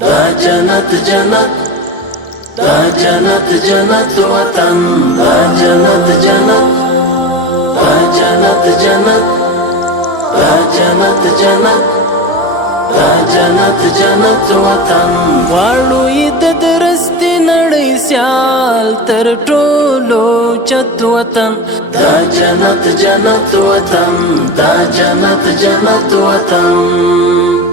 دا جنت جنت دا جنت جنت وطن دا جنت جنت دا جنت جنت دا جنت جنت دا جنت جنت وطن غواړو یې د درستې نړۍ سیال تر ټولو چت وطن دا جنت جنت وطن دا جنت جنت وطن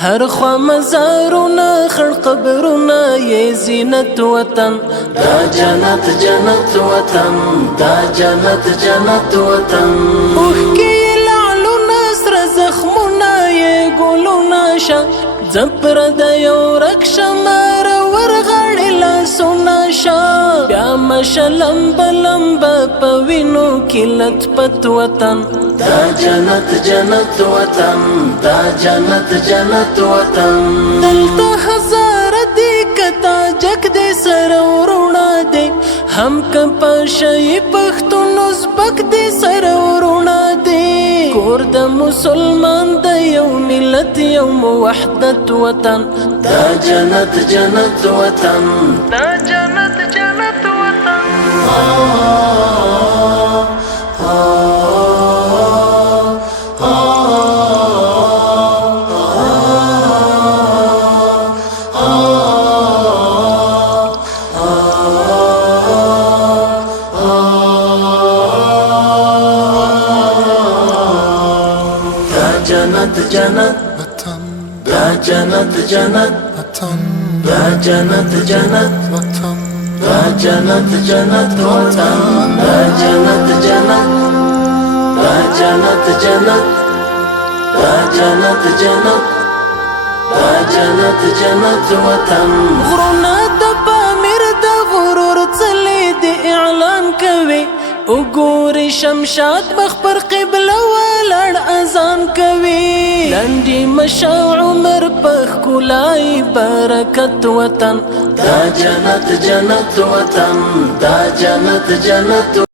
هر خوا مزارونه خړ قبرونه یې زینت وطن دا جنت جنت وطن دا جنت جنت وطن اوښکې لعلونه سره زخمونه یې ګلونه شه زپر د یو رکشه مار ورغړې لاسونه شه بیا مشه لمبه لمبه په وینو کې لت پت وطن دا جنت جنت وطن دا جنت جنت وطن دلته هزاره دی کتا جک دی سره ورونه دی هم که پاشی پښتون ازبک دی سره ورونه دی کور د مسلمان د یو ملت یو موحدت وطن دا جنت جنت وطن دا جنت جنت وطن جنت جنت وطن دا جنت جنت وطن دا جنت جنت وطن دا جنت جنت وطن دا جنت جنت دا جنت جنت دا جنت جنت دا جنت جنت وطن غرونه د پامیر د غرور څلې د اعلان کوي وګوري شمشاد مخ پر قبله ولاړ اذان کوي لنډي مشا عمر په ښکلای برکت وطن دا جنت جنت وطن دا جنت جنت